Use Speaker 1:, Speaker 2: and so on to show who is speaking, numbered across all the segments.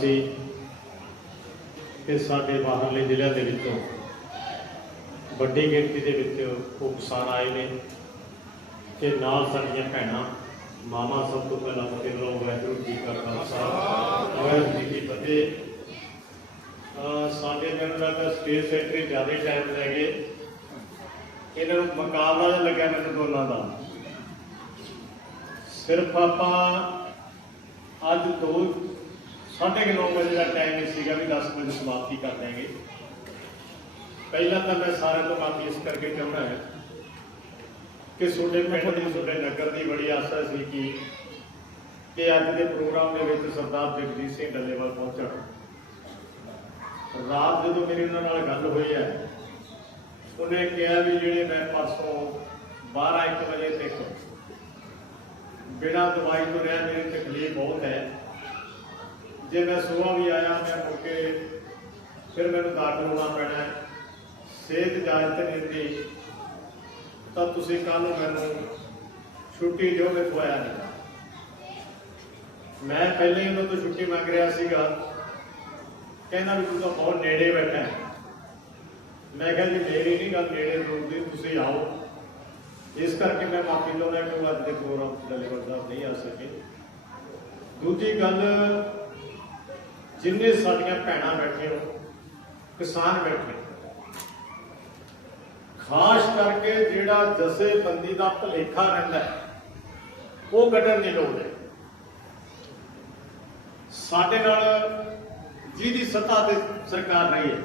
Speaker 1: ਬੈਠੇ ਸਾਡੇ ਤੇ ਸਾਡੇ ਬਾਹਰਲੇ ਜ਼ਿਲ੍ਹਿਆਂ ਦੇ ਵਿੱਚੋਂ ਵੱਡੀ ਗਿਣਤੀ ਦੇ ਵਿੱਚ ਉਹ ਕਿਸਾਨ ਆਏ ਨੇ ਤੇ ਨਾਲ ਸਾਡੀਆਂ ਭੈਣਾਂ ਮਾਮਾ ਸਭ ਤੋਂ ਪਹਿਲਾਂ ਫਤਿਹ ਲੋ ਵਾਹਿਗੁਰੂ ਜੀ ਕਾ ਖਾਲਸਾ, ਵਾਹਿਗੁਰੂ ਜੀ ਕੀ ਫਤਿਹ। ਸਾਡੇ ਮੈਨੂੰ ਲੱਗਦਾ ਸਪੇਸ ਸੈਕਟਰੀ ਜ਼ਿਆਦਾ ਟਾਈਮ ਲੈ ਗਏ। ਇਹਨਾਂ ਨੂੰ ਮੁਕਾਬਲਾ ਜਿਹਾ ਲੱਗਿਆ ਮੈਨੂੰ ਦੋਨਾਂ ਦਾ। ਸਿਰਫ ਆਪਾਂ ਅੱਜ ਦੋ ਸਾਢੇ ਕੁ ਨੌ ਵਜੇ ਦਾ ਟਾਈਮ ਸੀਗਾ ਵੀ 10 ਵਜੇ ਸਮਾਪਤੀ ਕਰ ਦੇਂਗੇ ਪਹਿਲਾਂ ਤਾਂ ਮੈਂ ਸਾਰਿਆਂ ਤੋਂ ਮਾਫੀ ਇਸ ਕਰਕੇ ਚਾਹੁੰਦਾ ਹਾਂ ਕਿ ਤੁਹਾਡੇ ਪਿੰਡ ਦੀ, ਤੁਹਾਡੇ ਨਗਰ ਦੀ ਬੜੀ ਆਸਾ ਸੀ ਕਿ ਕਿ ਅੱਜ ਦੇ ਪ੍ਰੋਗਰਾਮ ਦੇ ਵਿੱਚ ਸਰਦਾਰ ਜਗਜੀਤ ਸਿੰਘ ਡੱਲੇਵਾਲ ਪਹੁੰਚਣ ਰਾਤ ਜਦੋਂ ਮੇਰੀ ਉਹਨਾਂ ਨਾਲ ਗੱਲ ਹੋਈ ਹੈ, ਉਹਨੇ ਕਿਹਾ ਵੀ ਜਿਹੜੇ ਮੈਂ ਪਰਸੋਂ 12 1 ਵਜੇ ਤੱਕ ਬਿਨਾਂ ਦਵਾਈ ਤੋਂ ਰਿਹਾ ਮੇਰੀ ਤਕਲੀਫ ਬਹੁਤ ਹੈ ਜੇ ਮੈਂ ਸੁਬਾਹ ਵੀ ਆਇਆ, ਮੈਂ ਮੁੜ ਕੇ ਫਿਰ ਮੈਨੂੰ ਦਾਖਲ ਹੋਣਾ ਪੈਣਾ ਸਿਹਤ ਇਜਾਜ਼ਤ ਨਹੀਂ ਦਿੰਦੀ ਤਾਂ ਤੁਸੀਂ ਕੱਲ ਨੂੰ ਮੈਨੂੰ ਛੁੱਟੀ ਦਿਓ, ਮੈਂ ਖਵਾਇਆ ਨਹੀਂ। ਮੈਂ ਪਹਿਲੇ ਹੀ ਉਹਨਾਂ ਤੋਂ ਛੁੱਟੀ ਮੰਗ ਰਿਹਾ ਸੀਗਾ। ਕਹਿੰਦਾ ਵੀ ਤੂੰ ਤਾਂ ਬਹੁਤ ਨੇੜੇ ਬੈਠਾ ਹੈ। ਮੈਂ ਕਿਹਾ ਜੀ, ਮੇਰੀ ਨਹੀਂ ਗੱਲ ਨੇੜੇ ਦੂਰ ਦੀ, ਤੁਸੀਂ ਆਓ। ਇਸ ਕਰਕੇ ਮੈਂ ਮਾਫੀ ਚਾਹੁੰਦਾ ਕਿ ਉਹ ਅੱਜ ਦੇ ਪ੍ਰੋਗਰਾਮ ਚ ਡੈਲੀਵਰ ਸਾਹਿਬ ਨਹੀਂ ਆ ਸਕੇ। ਦੂਜੀ ਗੱਲ ਜਿੰਨੇ ਸਾਡੀਆਂ ਭੈਣਾਂ ਬੈਠੇ ਹੋ ਕਿਸਾਨ ਬੈਠੇ ਖਾਸ ਕਰਕੇ ਜਿਹੜਾ ਜਥੇਬੰਦੀ ਦਾ ਭਲੇਖਾ ਰਹਿੰਦਾ ਉਹ ਕੱਢਣ ਦੀ ਲੋੜ ਹੈ। ਸਾਡੇ ਨਾਲ ਜਿਹਦੀ ਸੱਤਾ ਤੇ ਸਰਕਾਰ ਰਹੀ ਹੈ,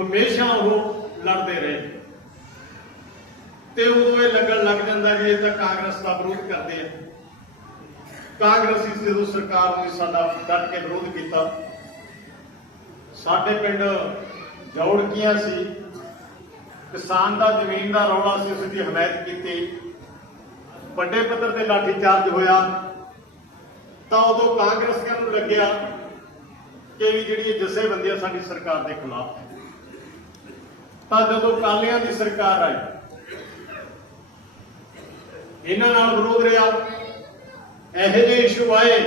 Speaker 1: ਹਮੇਸ਼ਾ ਉਹ ਲੜਦੇ ਰਹੇ। ਤੇ ਉਦੋਂ ਇਹ ਲੱਗਣ ਲੱਗ ਜਾਂਦਾ ਕਿ ਇਹ ਤਾਂ ਕਾਂਗਰਸ ਦਾ ਵਿਰੋਧ ਕਰਦੇ ਆ। ਕਾਂਗਰਸੀ ਜਦੋਂ ਸਰਕਾਰ ਨੇ ਸਾਡਾ ਡਟ ਕੇ ਵਿਰੋਧ ਕੀਤਾ। ਸਾਡੇ ਪਿੰਡ ਜੌੜਕੀਆਂ ਸੀ। ਕਿਸਾਨ ਦਾ, ਜ਼ਮੀਨ ਦਾ ਰੌਲਾ ਸੀ ਉਸ ਦੀ ਹਮਾਇਤ ਕੀਤੀ। ਵੱਡੇ ਪੱਧਰ ਤੇ ਲਾਠੀ ਚਾਰਜ ਹੋਇਆ। ਤਾਂ ਉਦੋਂ ਕਾਂਗਰਸੀਆਂ ਨੂੰ ਲੱਗਿਆ ਕਿ ਵੀ ਜਿਹੜੀ ਇਹ ਜਥੇਬੰਦੀਆਂ ਸਾਡੀ ਸਰਕਾਰ ਦੇ ਖਿਲਾਫ ਹੈ। ਤਾਂ ਜਦੋਂ ਕਾਲੀਆਂ ਦੀ ਸਰਕਾਰ ਆਈ, ਇਹਨਾਂ ਨਾਲ ਵਿਰੋਧ ਰਿਹਾ। ਇਹੋ ਜਿਹੇ ਇਸ਼ੂ ਆਏ,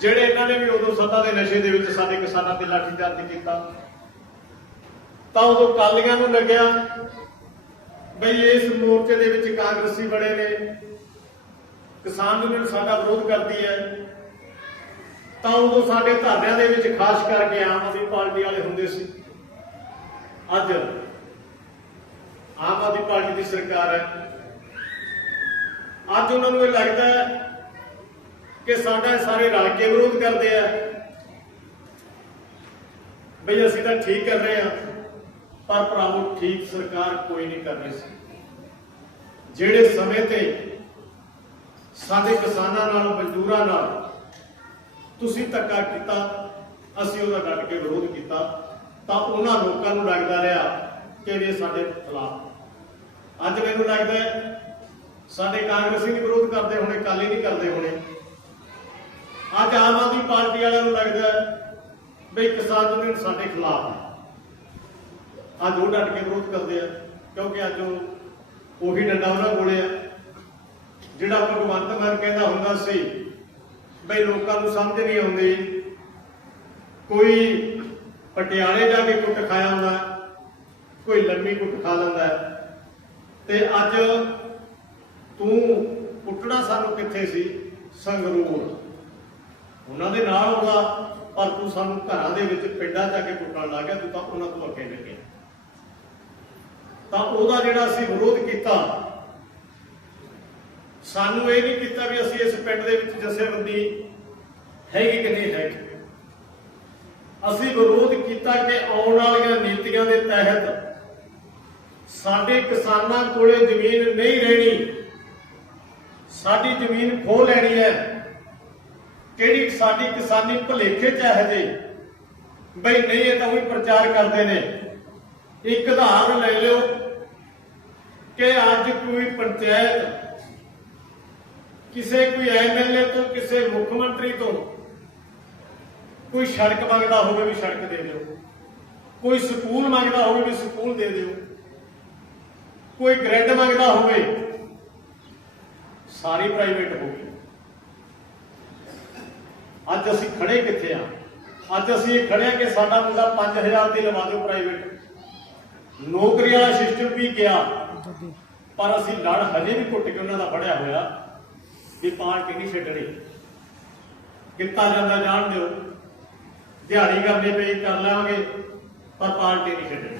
Speaker 1: ਜਿਹੜੇ ਇਹਨਾਂ ਨੇ ਵੀ ਉਦੋਂ ਸੱਤਾ ਦੇ ਨਸ਼ੇ ਦੇ ਵਿੱਚ ਸਾਡੇ ਕਿਸਾਨਾਂ ਤੇ ਲਾਠੀਚਾਰਜ ਕੀਤਾ। ਤਾਂ ਉਦੋਂ ਕਾਲੀਆਂ ਨੂੰ ਲੱਗਿਆ ਬਈ ਇਸ ਮੋਰਚੇ ਦੇ ਵਿੱਚ ਕਾਂਗਰਸੀ ਬੜੇ ਨੇ। ਕਿਸਾਨ ਯੂਨੀਅਨ ਸਾਡਾ ਵਿਰੋਧ ਕਰਦੀ ਹੈ। ਤਾਂ ਉਦੋਂ ਸਾਡੇ ਧਰਨਿਆਂ ਦੇ ਵਿੱਚ ਖਾਸ ਕਰਕੇ ਆਮ ਆਦਮੀ ਪਾਰਟੀ ਵਾਲੇ ਹੁੰਦੇ ਸੀ। ਅੱਜ ਆਮ ਆਦਮੀ ਪਾਰਟੀ ਦੀ ਸਰਕਾਰ ਹੈ। ਅੱਜ ਉਹਨਾਂ ਨੂੰ ਇਹ ਲੱਗਦਾ ਹੈ ਕਿ ਸਾਡਾ ਸਾਰੇ ਰਲ ਕੇ ਵਿਰੋਧ ਕਰਦੇ ਆ। ਬਈ ਅਸੀਂ ਤਾਂ ਠੀਕ ਕਰ ਰਹੇ ਹਾਂ, ਪਰ ਭਰਾਵੋ, ਠੀਕ ਸਰਕਾਰ ਕੋਈ ਨਹੀਂ ਕਰ ਰਹੀ ਸੀ। ਜਿਹੜੇ ਸਮੇਂ ਤੇ ਸਾਡੇ ਕਿਸਾਨਾਂ ਨਾਲ, ਮਜ਼ਦੂਰਾਂ ਨਾਲ ਤੁਸੀਂ ਧੱਕਾ ਕੀਤਾ, ਅਸੀਂ ਉਹਦਾ ਡਟ ਕੇ ਵਿਰੋਧ ਕੀਤਾ, ਤਾਂ ਉਹਨਾਂ ਲੋਕਾਂ ਨੂੰ ਲੱਗਦਾ ਰਿਹਾ ਕਿ ਵੀ ਇਹ ਸਾਡੇ ਖਿਲਾਫ। ਅੱਜ ਮੈਨੂੰ ਲੱਗਦਾ ਹੈ ਸਾਡੇ ਕਾਂਗਰਸੀ ਨਹੀਂ ਵਿਰੋਧ ਕਰਦੇ ਹੋਣੇ ਕਾਲੀ ਨਹੀਂ ਕਰਦੇ ਹੋਣੇ। ਅੱਜ ਆਮ ਆਦਮੀ ਪਾਰਟੀ ਵਾਲਿਆਂ ਨੂੰ ਲੱਗਦਾ ਵੀ ਕਿਸਾਨ ਯੂਨੀਅਨ ਸਾਡੇ ਖਿਲਾਫ ਹੈ। ਅੱਜ ਉਹ ਡਟ ਕੇ ਵਿਰੋਧ ਕਰਦੇ ਆ, ਕਿਉਂਕਿ ਅੱਜ ਉਹ ਉਹੀ ਡੰਡਾ ਉਹਨਾਂ ਕੋਲੇ ਆ, ਜਿਹੜਾ ਭਗਵੰਤ ਮਾਨ ਕਹਿੰਦਾ ਹੁੰਦਾ ਸੀ ਬਈ ਲੋਕਾਂ ਨੂੰ ਸਮਝ ਨਹੀਂ ਆਉਂਦੀ, ਕੋਈ ਪਟਿਆਲੇ ਜਾ ਕੇ ਕੁੱਟ ਖਾਇਆ ਹੁੰਦਾ ਕੋਈ ਲੰਮੀ ਕੁੱਟ ਖਾ ਲੈਂਦਾ। ਤੇ ਅੱਜ ਕੁੱਟਣਾ ਸਾਨੂੰ ਕਿੱਥੇ ਸੀ? ਸੰਗਰੂਰ। ਉਹਨਾਂ ਦੇ ਨਾਲ ਹੋਗਾ ਪਰ ਤੂੰ ਸਾਨੂੰ ਘਰਾਂ ਦੇ ਵਿੱਚ ਪਿੰਡਾਂ ਜਾ ਕੇ ਕੁੱਟਣ ਲੱਗ ਗਿਆ, ਤੂੰ ਤਾਂ ਉਹਨਾਂ ਤੋਂ ਅੱਗੇ ਲੱਗਿਆ ਤਾਂ ਉਹਦਾ ਜਿਹੜਾ ਅਸੀਂ ਵਿਰੋਧ ਕੀਤਾ, ਸਾਨੂੰ ਇਹ ਨਹੀਂ ਕੀਤਾ ਵੀ ਅਸੀਂ ਇਸ ਪਿੰਡ ਦੇ ਵਿੱਚ ਜਥੇਬੰਦੀ ਹੈਗੀ ਕਿ ਨਹੀਂ ਹੈਗੀ। ਅਸੀਂ ਵਿਰੋਧ ਕੀਤਾ ਕਿ ਆਉਣ ਵਾਲੀਆਂ ਨੀਤੀਆਂ ਦੇ ਤਹਿਤ ਸਾਡੇ ਕਿਸਾਨਾਂ ਕੋਲੇ ਜ਼ਮੀਨ ਨਹੀਂ ਰਹਿਣੀ। ਸਾਡੀ ਜ਼ਮੀਨ ਖੋਹ ਲੈਣੀ ਹੈ। ਕਿਹੜੀ ਸਾਡੀ ਕਿਸਾਨੀ ਭੁਲੇਖੇ ਚ ਹੈ ਜੇ? ਬਈ ਨਹੀਂ, ਇਹ ਤਾਂ ਉਹੀ ਪ੍ਰਚਾਰ ਕਰਦੇ ਨੇ। ਇੱਕ ਉਦਾਹਰਨ ਲੈ ਲਿਓ ਕਿ ਅੱਜ ਕੋਈ ਪੰਚਾਇਤ ਕਿਸੇ ਕੋਈ ਐਮਐਲਏ ਤੋਂ, ਕਿਸੇ ਮੁੱਖ ਮੰਤਰੀ ਤੋਂ ਕੋਈ ਸੜਕ ਮੰਗਦਾ ਹੋਵੇ ਵੀ ਸੜਕ ਦੇ ਦਿਓ। ਕੋਈ ਸਕੂਲ ਮੰਗਦਾ ਹੋਵੇ ਵੀ ਸਕੂਲ ਦੇ ਦਿਓ। ਕੋਈ ਗ੍ਰਿਡ ਮੰਗਦਾ ਹੋਵੇ ਸਾਰੀ ਪ੍ਰਾਈਵੇਟ ਹੋ ਗਈ। ਅੱਜ ਅਸੀਂ ਖੜੇ ਕਿੱਥੇ ਆ? ਅੱਜ ਅਸੀਂ ਇਹ ਖੜੇ ਆ ਕਿ ਸਾਡਾ ਮੁੰਡਾ 5000 ਦੀ ਲਵਾ ਦਿਓ ਪ੍ਰਾਈਵੇਟ ਨੌਕਰੀ ਵਾਲਾ ਸਿਸਟਮ ਵੀ ਗਿਆ। ਪਰ ਅਸੀਂ ਲੜ ਹਜੇ ਵੀ ਘੁੱਟ ਕੇ ਉਹਨਾਂ ਦਾ ਫੜਿਆ ਹੋਇਆ ਵੀ ਪਾਰਟੀ ਨਹੀਂ ਛੱਡਣੀ। ਕਿੱਤਾ ਜਾਂਦਾ ਜਾਣ ਦਿਓ। ਦਿਹਾੜੀ ਕਰਨੇ ਪਈ, ਕਰ ਲਾਂਗੇ, ਪਰ ਪਾਰਟੀ ਨਹੀਂ ਛੱਡਣੀ।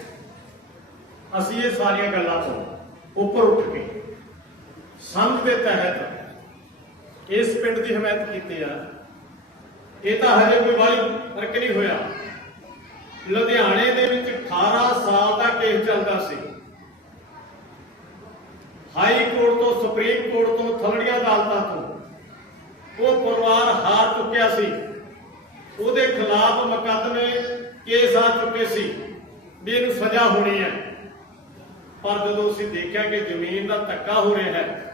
Speaker 1: ਅਸੀਂ ਇਹ ਸਾਰੀਆਂ ਗੱਲਾਂ ਤੋਂ ਉੱਪਰ ਉੱਠ ਕੇ ਸੰਘ ਦੇ ਤਹਿਤ ਇਸ ਪਿੰਡ ਦੀ ਹਮਾਇਤ ਕੀਤੀ ਆ। ਇਹ ਤਾਂ ਹਜੇ ਕੋਈ ਵਾਲੀ ਫ਼ਰਕ ਨਹੀਂ ਹੋਇਆ। ਲੁਧਿਆਣੇ ਦੇ ਵਿੱਚ 18 ਸਾਲ ਦਾ ਕੇਸ ਚੱਲਦਾ ਸੀ। ਹਾਈ ਕੋਰਟ ਤੋਂ, ਸੁਪਰੀਮ ਕੋਰਟ ਤੋਂ, ਥਲੜੀਆਂ ਅਦਾਲਤਾਂ ਤੋਂ ਉਹ ਪਰਿਵਾਰ ਹਾਰ ਚੁੱਕਿਆ ਸੀ। ਉਹਦੇ ਖਿਲਾਫ ਮੁਕੱਦਮੇ ਕੇਸ ਆ ਚੁੱਕੇ ਸੀ ਵੀ ਇਹਨੂੰ ਸਜ਼ਾ ਹੋਣੀ ਹੈ। ਪਰ ਜਦੋਂ ਅਸੀਂ ਦੇਖਿਆ ਕਿ ਜ਼ਮੀਨ ਦਾ ਧੱਕਾ ਹੋ ਰਿਹਾ ਹੈ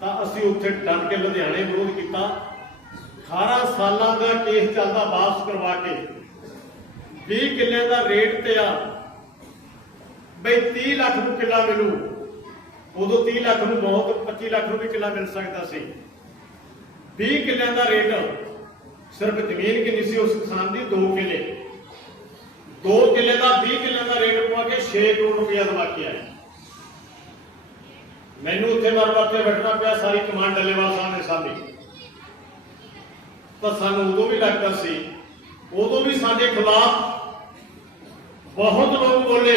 Speaker 1: ਤਾਂ ਅਸੀਂ ਉੱਥੇ ਡਟ ਕੇ ਲੁਧਿਆਣੇ ਵਿਰੋਧ ਕੀਤਾ। 18 ਸਾਲਾਂ ਦਾ ਕੇਸ ਚੱਲਦਾ ਵਾਪਸ ਕਰਵਾ ਕੇ। 20 ਕਿੱਲੇ ਦਾ ਰੇਟ ਤੇ ਆ। ਬਈ 30 ਲੱਖ ਨੂੰ ਕਿੱਲਾ ਮਿਲੂ। ਉਦੋਂ 30 ਲੱਖ ਨੂੰ ਬਹੁਤ 25 ਲੱਖ ਨੂੰ ਵੀ ਕਿੱਲਾ ਮਿਲ ਸਕਦਾ ਸੀ। 20 ਕਿੱਲਿਆਂ ਦਾ ਰੇਟ ਸਿਰਫ ਜ਼ਮੀਨ ਕਿੰਨੀ ਸੀ ਉਸ ਕਿਸਾਨ ਦੀ? 2 ਕਿੱਲੇ। 2 ਕਿੱਲੇ ਦਾ 20 ਕਿੱਲਿਆਂ ਦਾ ਰੇਟ ਪਵਾ ਕੇ 6 ਕਰੋੜ ਰੁਪਇਆ ਦਵਾ ਕੇ ਆਇਆ ਮੈਨੂੰ ਉੱਥੇ ਵਾਰ ਵਾਰ ਤੇ ਬੈਠਣਾ ਪਿਆ, ਸਾਰੀ ਕਮਾਂਡ ਡੱਲੇਵਾਲ ਸਾਹਿਬ ਨੇ ਸਾਹਮਣੇ। ਤਾਂ ਸਾਨੂੰ ਉਦੋਂ ਵੀ ਲੱਗਦਾ ਸੀ, ਉਦੋਂ ਵੀ ਸਾਡੇ ਖਿਲਾਫ ਬਹੁਤ ਲੋਕ ਬੋਲੇ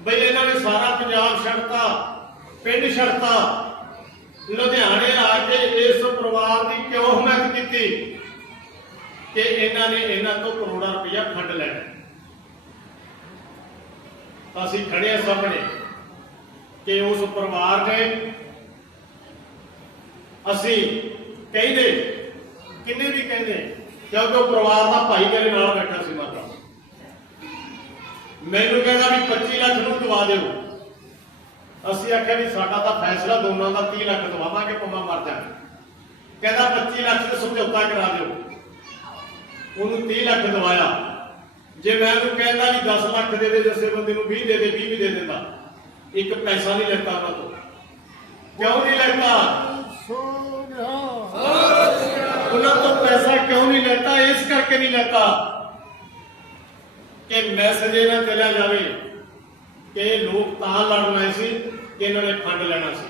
Speaker 1: ਬਈ ਇਹਨਾਂ ਨੇ ਸਾਰਾ ਪੰਜਾਬ ਛੱਡਤਾ, ਪਿੰਡ ਛੱਡਤਾ। ਲੁਧਿਆਣੇ ਆ ਕੇ ਇਸ ਪਰਿਵਾਰ ਦੀ ਕਿਉਂ ਹਮਾਇਤ ਕੀਤੀ ਕਿ ਇਹਨਾਂ ਨੇ ਇਹਨਾਂ ਤੋਂ ਕਰੋੜਾਂ ਰੁਪਇਆ ਫੰਡ ਲੈਣਾ? ਤਾਂ ਅਸੀਂ ਖੜੇ ਆ ਸਾਹਮਣੇ। ਕਿ ਉਸ ਪਰਿਵਾਰ ਨੇ ਅਸੀਂ ਕਹਿੰਦੇ, ਕਿੰਨੇ ਵੀ ਕਹਿੰਦੇ ਕਿਉਂਕਿ ਉਹ ਪਰਿਵਾਰ ਦਾ ਭਾਈ ਮੇਰੇ ਨਾਲ ਬੈਠਾ ਸੀ ਮਾਤਾ। ਮੈਨੂੰ ਕਹਿੰਦਾ ਵੀ 25 ਲੱਖ ਨੂੰ ਦਵਾ ਦਿਓ। ਅਸੀਂ ਆਖਿਆ ਵੀ ਸਾਡਾ ਤਾਂ ਫੈਸਲਾ ਦੋਨਾਂ ਦਾ 30 ਲੱਖ ਦਵਾਵਾਂਗੇ, ਪੰਮਾ ਮਰ ਜਾਣਾ। ਕਹਿੰਦਾ 25 ਲੱਖ ਦਾ ਸਮਝੌਤਾ ਕਰਾ ਦਿਓ। ਉਹਨੂੰ 30 ਲੱਖ ਦਵਾਇਆ। ਜੇ ਮੈਂ ਉਹਨੂੰ ਕਹਿੰਦਾ ਵੀ 10 ਲੱਖ ਦੇ ਦੇ ਜੱਸੇ ਬੰਦੇ ਨੂੰ 20 ਦੇ ਦੇ 20 ਵੀ ਦੇ ਦਿੰਦਾ। ਇੱਕ ਪੈਸਾ ਨਹੀਂ ਲੈਤਾ ਉਹਨਾਂ ਤੋਂ। ਕਿਉਂ ਨਹੀਂ ਲੈਤਾ? ਉਹਨਾਂ ਤੋਂ ਪੈਸਾ ਕਿਉਂ ਨਹੀਂ ਲੈਤਾ? ਇਸ ਕਰਕੇ ਨਹੀਂ ਲੈਤਾ ਕਿ ਮੈਸੇਜ ਇਹ ਨਾ ਜਾਵੇ ਕਿ ਲੋਕ ਤਾਂ ਲੜਨ ਆਏ ਸੀ ਕਿ ਇਹਨਾਂ ਨੇ ਫੰਡ ਲੈਣਾ ਸੀ।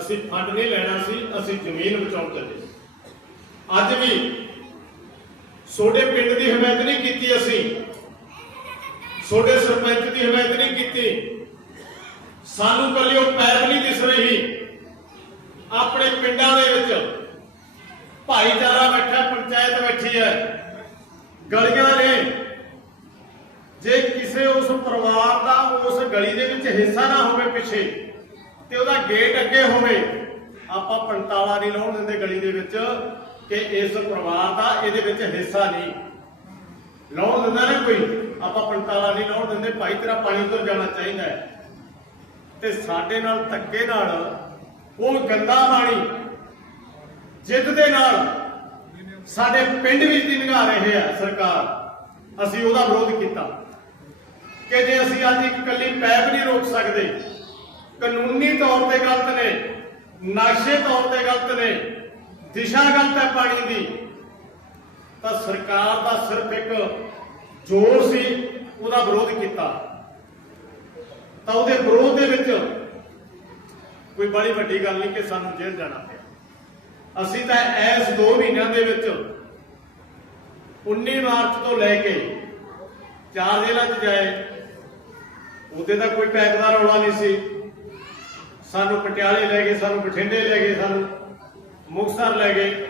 Speaker 1: ਅਸੀਂ ਫੰਡ ਨਹੀਂ ਲੈਣਾ ਸੀ, ਅਸੀਂ ਜ਼ਮੀਨ ਬਚਾਉਣ ਚੱਲੇ ਸੀ। ਅੱਜ ਵੀ ਸੋਡੇ ਪਿੰਡ ਦੀ ਹਮਾਇਤ ਨਹੀਂ ਕੀਤੀ ਅਸੀਂ। ਸੋਡੇ ਸਰਪੰਚ ਦੀ ਹਮਾਇਤ ਨਹੀਂ ਕੀਤੀ। ਸਾਨੂੰ ਕੱਲੀ ਉਹ ਪੈਰ ਨਹੀਂ ਦਿਸ ਰਹੀ। ਆਪਣੇ ਪਿੰਡਾਂ ਦੇ ਵਿੱਚ ਭਾਈਚਾਰਾ ਬੈਠਾ, ਪੰਚਾਇਤ ਬੈਠੀ ਹੈ। ਗਲੀਆਂ ਨੇ। ਜੇ ਕਿਸੇ ਉਸ ਪਰਿਵਾਰ ਦਾ ਉਸ ਗਲੀ ਦੇ ਵਿੱਚ ਹਿੱਸਾ ਨਾ ਹੋਵੇ ਪਿੱਛੇ, ਤੇ ਉਹਦਾ ਗੇਟ ਅੱਗੇ ਹੋਵੇ, ਆਪਾਂ ਪੰਤਾਲਾ ਨਹੀਂ ਲਾਉਣ ਦਿੰਦੇ ਗਲੀ ਦੇ ਵਿੱਚ ਕਿ ਇਸ ਪਰਿਵਾਰ ਦਾ ਇਹਦੇ ਵਿੱਚ ਹਿੱਸਾ ਨਹੀਂ। ਲਾਉਣ ਦਿੰਦਾ ਨਾ ਕੋਈ, ਆਪਾਂ ਪੰਤਾਲਾ ਨਹੀਂ ਲਾਉਣ ਦਿੰਦੇ। ਭਾਈ, ਤੇਰਾ ਪਾਣੀ ਉੱਤਰ ਜਾਣਾ ਚਾਹੀਦਾ ਹੈ। ਤੇ ਸਾਡੇ ਨਾਲ ਧੱਕੇ ਨਾਲ ਉਹ ਗੰਦਾ ਪਾਣੀ ਜਿੱਦ ਦੇ ਨਾਲ ਸਾਡੇ ਪਿੰਡ ਵਿੱਚ ਦੀ ਨਿਗਾਹ ਰਹੇ ਆ ਸਰਕਾਰ। ਅਸੀਂ ਉਹਦਾ ਵਿਰੋਧ ਕੀਤਾ। ਕਿ ਜੇ ਅਸੀਂ ਅੱਜ ਇਕੱਲੀ ਪੈਪ ਨਹੀਂ ਰੋਕ ਸਕਦੇ, ਕਾਨੂੰਨੀ ਤੌਰ ਤੇ ਗਲਤ ਨੇ, ਨਕਸ਼ੇ ਤੌਰ ਤੇ ਗਲਤ ਨੇ, ਦਿਸ਼ਾ ਗਲਤ ਹੈ ਪਾਣੀ ਦੀ, ਤਾਂ ਸਰਕਾਰ ਦਾ ਸਿਰਫ ਇੱਕ ਜ਼ੋਰ ਸੀ, ਉਹਦਾ ਵਿਰੋਧ ਕੀਤਾ। ਤਾਂ ਉਹਦੇ ਵਿਰੋਧ ਦੇ ਵਿੱਚ ਕੋਈ ਬੜੀ ਵੱਡੀ ਗੱਲ ਨਹੀਂ ਕਿ ਸਾਨੂੰ ਜੇਲ੍ਹ ਜਾਣਾ ਪਿਆ। ਅਸੀਂ ਤਾਂ ਇਸ 2 ਮਹੀਨਿਆਂ ਦੇ ਵਿੱਚ 19 ਮਾਰਚ ਤੋਂ ਲੈ ਕੇ ਚਾਰ ਜੇਲ੍ਹਾਂ 'ਚ ਜਾਏ, ਉਹਦੇ ਦਾ ਕੋਈ ਪੈਕ ਦਾ ਰੌਲਾ ਨਹੀਂ ਸੀ। ਸਾਨੂੰ ਪਟਿਆਲੇ ਲੈ ਗਏ, ਸਾਨੂੰ ਬਠਿੰਡੇ ਲੈ ਗਏ, ਸਾਨੂੰ ਮੁਕਤਸਰ ਲੈ ਗਏ।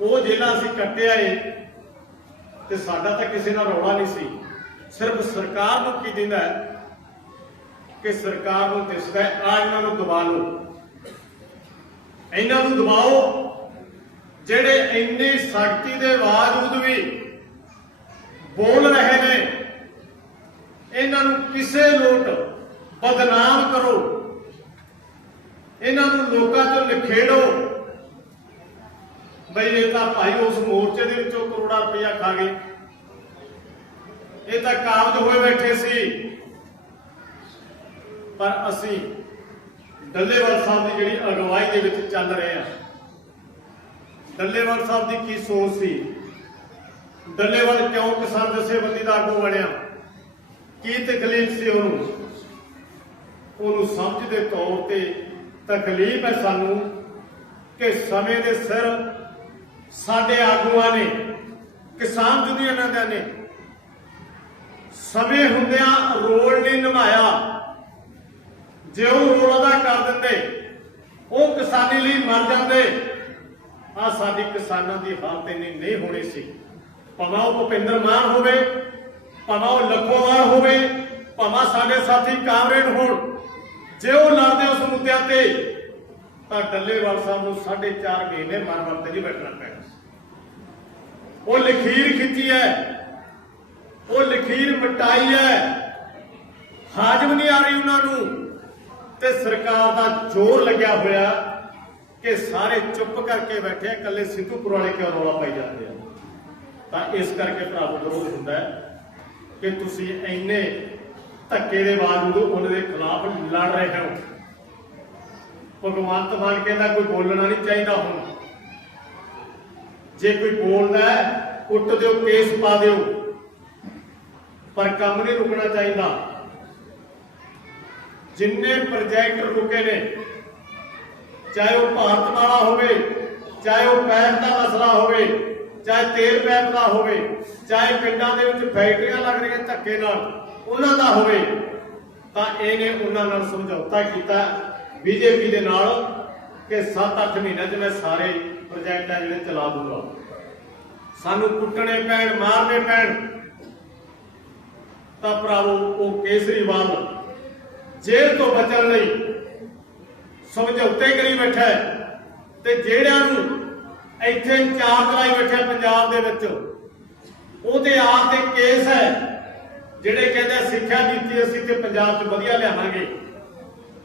Speaker 1: ਉਹ ਜੇਲ੍ਹਾਂ ਅਸੀਂ ਕੱਟੇ ਆਏ ਤੇ ਸਾਡਾ ਤਾਂ ਕਿਸੇ ਨਾਲ ਰੌਲਾ ਨਹੀਂ ਸੀ। ਸਿਰਫ ਸਰਕਾਰ ਨੂੰ ਕੀ ਦਿੰਦਾ ਹੈ? ਕਿ ਸਰਕਾਰ ਨੂੰ ਦਿਸਦਾ ਹੈ, ਆ ਇਹਨਾਂ ਨੂੰ ਦਬਾ ਲਓ। ਇਹਨਾਂ ਨੂੰ ਦਬਾਓ। ਜਿਹੜੇ ਇੰਨੀ ਸ਼ਕਤੀ ਦੇ ਬਾਵਜੂਦ ਵੀ ਬੋਲ ਰਹੇ ਨੇ, ਇਹਨਾਂ ਨੂੰ ਕਿਸੇ ਲੋਟ ਬਦਨਾਮ ਕਰੋ। ਇਹਨਾਂ ਨੂੰ ਲੋਕਾਂ ਤੋਂ ਨਿਖੇੜੋ। ਬਈ ਇਹ ਤਾਂ ਭਾਈ ਉਸ ਮੋਰਚੇ ਦੇ ਵਿੱਚੋਂ ਕਰੋੜਾਂ ਰੁਪਇਆ ਖਾ ਗਏ। ਇਹ ਤਾਂ ਕਾਬਜ ਹੋਏ ਬੈਠੇ ਸੀ। ਪਰ ਅਸੀਂ ਡੱਲੇਵਾਲ ਸਾਹਿਬ ਦੀ ਜਿਹੜੀ ਅਗਵਾਈ ਦੇ ਵਿੱਚ ਚੱਲ ਰਹੇ ਆ ਡੱਲੇਵਾਲ ਸਾਹਿਬ ਦੀ ਕੀ ਸੋਚ ਸੀ? ਡੱਲੇਵਾਲ ਕਿਉਂ ਕਿਸਾਨ ਜਥੇਬੰਦੀ ਦਾ ਆਗੂ ਬਣਿਆ? ਕੀ ਤਕਲੀਫ ਸੀ ਉਹਨੂੰ? ਉਹਨੂੰ ਸਮਝ ਦੇ ਤੌਰ ਤੇ ਤਕਲੀਫ ਹੈ ਸਾਨੂੰ ਕਿ ਸਮੇਂ ਦੇ ਸਿਰ ਸਾਡੇ ਆਗੂਆਂ ਨੇ, ਕਿਸਾਨ ਯੂਨੀਅਨਾਂ ਦੇ ਨੇ ਸਮੇਂ ਹੁੰਦਿਆਂ ਰੋਲ ਨਹੀਂ ਨਿਭਾਇਆ। ਜੇ ਉਹ ਰੋਲ ਅਦਾ ਕਰ ਦਿੰਦੇ, ਉਹ ਕਿਸਾਨੀ ਲਈ ਮਰ ਜਾਂਦੇ ਆ ਸਾਡੀ ਕਿਸਾਨਾਂ ਦੀ ਹਾਲਤ ਇੰਨੀ ਨਹੀਂ ਹੋਣੀ ਸੀ। ਭਾਵੇਂ ਉਹ ਭੁਪਿੰਦਰ ਮਾਨ ਹੋਵੇ, ਭਾਵੇਂ ਉਹ ਲੱਖੋਵਾਲ ਹੋਵੇ, ਭਾਵੇਂ ਸਾਡੇ ਸਾਥੀ ਕਾਮਰੇਡ ਹੋਣ, ਜੇ ਉਹ ਲੜਦੇ ਉਸ ਮੁੱਦਿਆਂ ਤੇ, ਤਾਂ ਡੱਲੇਵਾਲ ਸਾਹਿਬ ਨੂੰ 4.5 ਮਹੀਨੇ ਮਰ ਮਰ ਤੇ ਨਹੀਂ ਬੈਠਣਾ ਪੈਣਾ ਉਹ ਲਖੀਰ ਖਿੱਚੀ ਹੈ, ਉਹ ਲਖੀਰ ਮਟਾਈ ਹੈ, ਹਾਜ਼ਮ ਨਹੀਂ ਆ ਰਹੀ ਉਹਨਾਂ ਨੂੰ। ਤੇ ਸਰਕਾਰ ਦਾ ਜ਼ੋਰ ਲੱਗਿਆ ਹੋਇਆ ਕਿ ਸਾਰੇ ਚੁੱਪ ਕਰਕੇ ਬੈਠੇ ਆ, ਇਕੱਲੇ ਸਿੱਧੂਪੁਰ ਵਾਲੇ ਕਿਉਂ ਰੌਲਾ ਪਾਈ ਜਾਂਦੇ ਆ? ਤਾਂ ਇਸ ਕਰਕੇ ਭਰਾਵੋ ਵਿਰੋਧ ਹੁੰਦਾ ਹੈ ਕਿ ਤੁਸੀਂ ਇੰਨੇ ਧੱਕੇ ਦੇ ਬਾਵਜੂਦ ਉਹਨਾਂ ਦੇ ਖਿਲਾਫ ਲੜ ਰਹੇ ਹੋ। ਭਗਵੰਤ ਮਾਨ ਕਹਿੰਦਾ ਕੋਈ ਬੋਲਣਾ ਨਹੀਂ ਚਾਹੀਦਾ ਹੁਣ। ਜੇ ਕੋਈ ਬੋਲਦਾ ਉੱਟ ਦਿਓ, ਕੇਸ ਪਾ ਦਿਓ। ਪਰ ਕੰਮ ਨਹੀਂ ਰੁਕਣਾ ਚਾਹੀਦਾ। ਜਿੰਨੇ ਪ੍ਰੋਜੈਕਟ ਰੁਕੇ ਨੇ, ਚਾਹੇ ਉਹ ਭਾਰਤ ਵਾਲਾ ਹੋਵੇ, ਚਾਹੇ ਉਹ ਪੈਪ ਦਾ ਮਸਲਾ ਹੋਵੇ, ਚਾਹੇ ਤੇਲ ਪੈਪ ਦਾ ਹੋਵੇ, ਚਾਹੇ ਪਿੰਡਾਂ ਦੇ ਵਿੱਚ ਫੈਕਟਰੀਆਂ ਲੱਗ ਰਹੀਆਂ ਧੱਕੇ ਨਾਲ, ਉਹਨਾਂ ਦਾ ਹੋਵੇ, ਤਾਂ ਇਹਨੇ ਉਹਨਾਂ ਨਾਲ ਸਮਝੌਤਾ ਕੀਤਾ ਬੀਜੇਪੀ ਦੇ ਨਾਲ ਕਿ 7-8 ਮਹੀਨਿਆਂ 'ਚ ਮੈਂ ਸਾਰੇ ਪ੍ਰੋਜੈਕਟ ਆ ਜਿਹੜੇ ਚਲਾ ਦੂੰਗਾ। ਸਾਨੂੰ ਕੁੱਟਣੇ ਪੈਣ, ਮਾਰਨੇ ਪੈਣ, ਤਾਂ ਭਰਾਵੋ, ਉਹ ਕੇਸਰੀਵਾਲ ਜੇਲ੍ਹ ਤੋਂ ਬਚਣ ਲਈ ਸਮਝੌਤੇ ਕਰੀ ਬੈਠਾ ਤੇ ਜਿਹੜਿਆਂ ਨੂੰ ਇੱਥੇ ਇੰਚਾਰਜ ਲਾਈ ਬੈਠਾ ਪੰਜਾਬ ਦੇ ਵਿੱਚ ਉਹਦੇ ਆਪ ਤੇ ਕੇਸ ਹੈ, ਜਿਹੜੇ ਕਹਿੰਦੇ ਸਿੱਖਿਆ ਨੀਤੀ ਅਸੀਂ ਤੇ ਪੰਜਾਬ 'ਚ ਵਧੀਆ ਲਿਆਵਾਂਗੇ,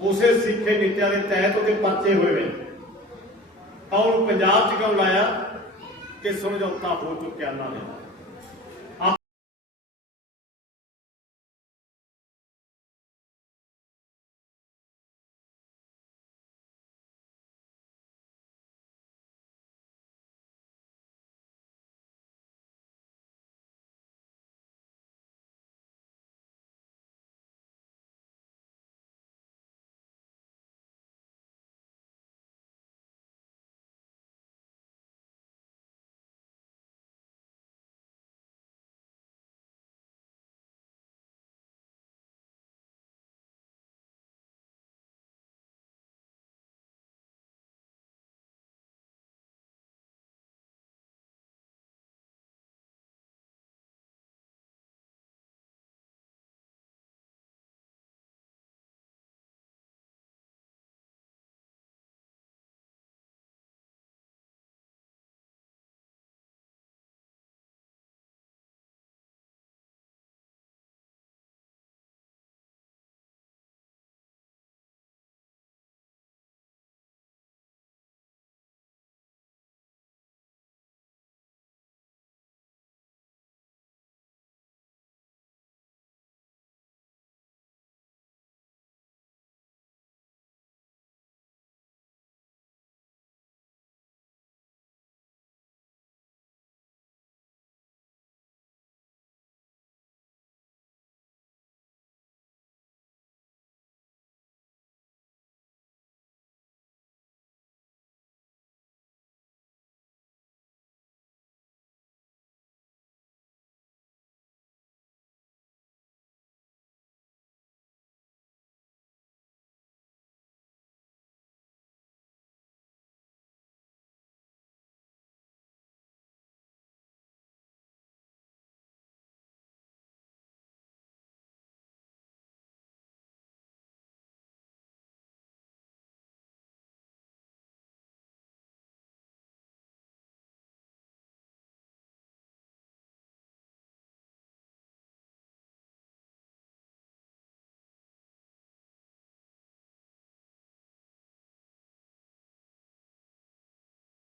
Speaker 1: ਉਸੇ ਸਿੱਖਿਆ ਨੀਤੀਆਂ ਦੇ ਤਹਿਤ ਉਹਦੇ ਪਰਚੇ ਹੋਏ ਨੇ। ਤਾਂ ਉਹਨੂੰ ਪੰਜਾਬ 'ਚ ਕਿਉਂ ਲਾਇਆ? ਕਿ ਸਮਝੌਤਾ ਹੋ ਚੁੱਕਿਆ ਨਾਲ